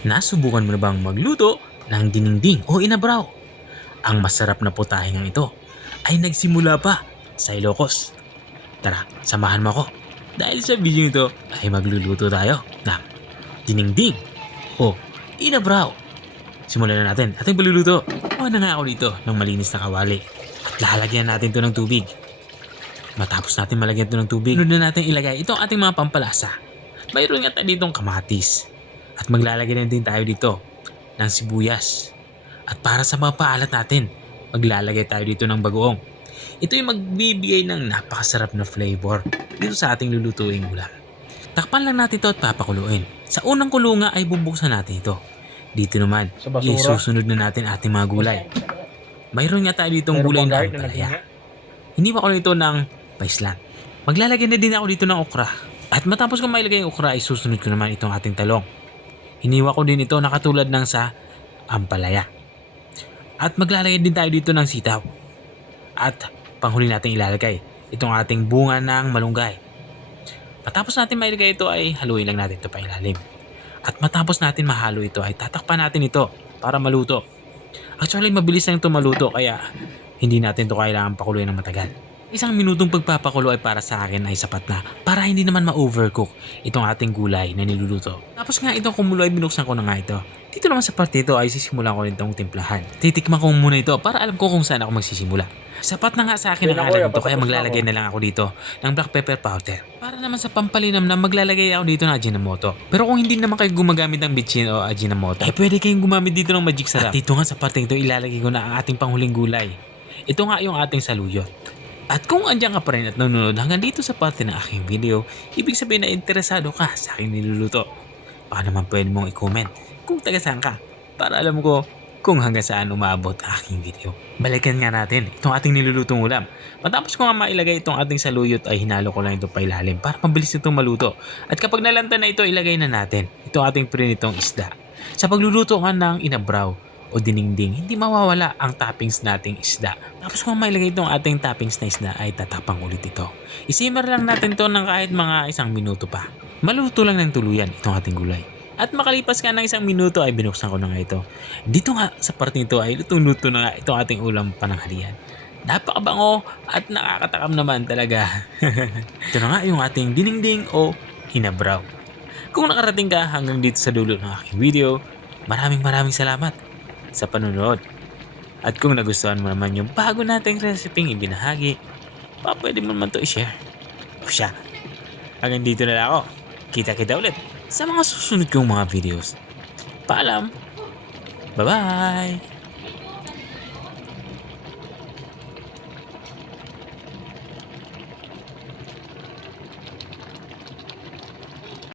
Nasubukan mo na bang magluto ng dinengdeng o inabraw? Ang masarap na putahing ito ay nagsimula pa sa Ilocos. Tara, samahan mo ako. Dahil sa video ito ay magluluto tayo ng dinengdeng o inabraw. Simulan na natin ating pagluluto. Kuha na nga ako dito ng malinis na kawali at lalagyan natin ito ng tubig. Matapos natin malagyan ito ng tubig, sunod na natin ilagay itong ating mga pampalasa. Mayroon nga tayo ditong kamatis. At maglalagay na din tayo dito ng sibuyas. At para sa mga paalat natin, maglalagay tayo dito ng bagoong. Ito yung magbibigay ng napakasarap na flavor dito sa ating lulutuing ulam. Takpan lang natin ito at papakuluin. Sa unang kulunga ay bubuksan natin ito. Dito naman, isusunod na natin ating mga gulay. Mayroon nga tayo ditong gulay na ampalaya. Hiniwa ko na ito ng paislan. Maglalagay na din ako dito ng okra. At matapos ko mailagay yung okra, ay susunod ko naman itong ating talong. Hiniwa ko din ito na katulad ng sa ampalaya. At maglalagay din tayo dito ng sitaw. At panghuli natin ilalagay itong ating bunga ng malunggay. Matapos natin mailagay ito ay haluin lang natin ito pa ilalim. At matapos natin mahalo ito ay tatakpan natin ito para maluto. Actually mabilis lang ito maluto kaya hindi natin ito kailangan pakuluin ng matagal. Isang minutong pagpapakulo ay para sa akin ay sapat na para hindi naman ma-overcook itong ating gulay na niluluto. Tapos nga itong kumulo ay binuksan ko na nga ito. Dito naman sa parte ito ay sisimulan ko rin itong timplahan. Titikman ko muna ito para alam ko kung saan ako magsisimula. Sapat na nga sa akin ang alam ito kaya maglalagay na lang ako dito ng black pepper powder. Para naman sa pampalinam na maglalagay ako dito ng Ajinomoto. Pero kung hindi naman kayo gumagamit ng bitchin o Ajinomoto, ay pwede kayong gumamit dito ng magic sarap. At dito nga sa parte ito ilalagay ko na ang ating panghuling gulay. Ito nga yung ating saluyot. At kung andyan ka pa rin at nanonood hanggang dito sa parte ng aking video, ibig sabihin na interesado ka sa aking niluluto. Baka naman pwede mong i-comment kung taga saan ka para alam ko kung hanggang saan umaabot ang aking video. Balikan nga natin itong ating nilulutong ulam. Matapos ko nga mailagay itong ating saluyot ay hinalo ko lang ito pa ilalim para mabilis itong maluto. At kapag nalanta na ito, ilagay na natin itong ating prinitong isda. Sa pagluluto nga ng inabraw o dinengdeng, hindi mawawala ang toppings nating isda. Tapos kung mailagay itong ating toppings na isda ay tatapang ulit ito. Isimmer lang natin to ng kahit mga 1 minuto pa. Maluto lang ng tuluyan itong ating gulay. At makalipas ka ng 1 minuto ay binuksan ko na nga ito. Dito nga sa parte nito ay lutong-luto na nga itong ating ulam pananghalian. Napakabango at nakakatakam naman talaga. Ito na nga yung ating dinengdeng o inabraw. Kung nakarating ka hanggang dito sa dulo ng aking video, maraming salamat sa panonood. At kung nagustuhan mo naman yung bago nating reseping ibinahagi, pwede mo naman to i-share. Pusya. Hanggang dito na lang ako. Kita-kita ulit sa mga susunod kong mga videos. Paalam! Bye-bye!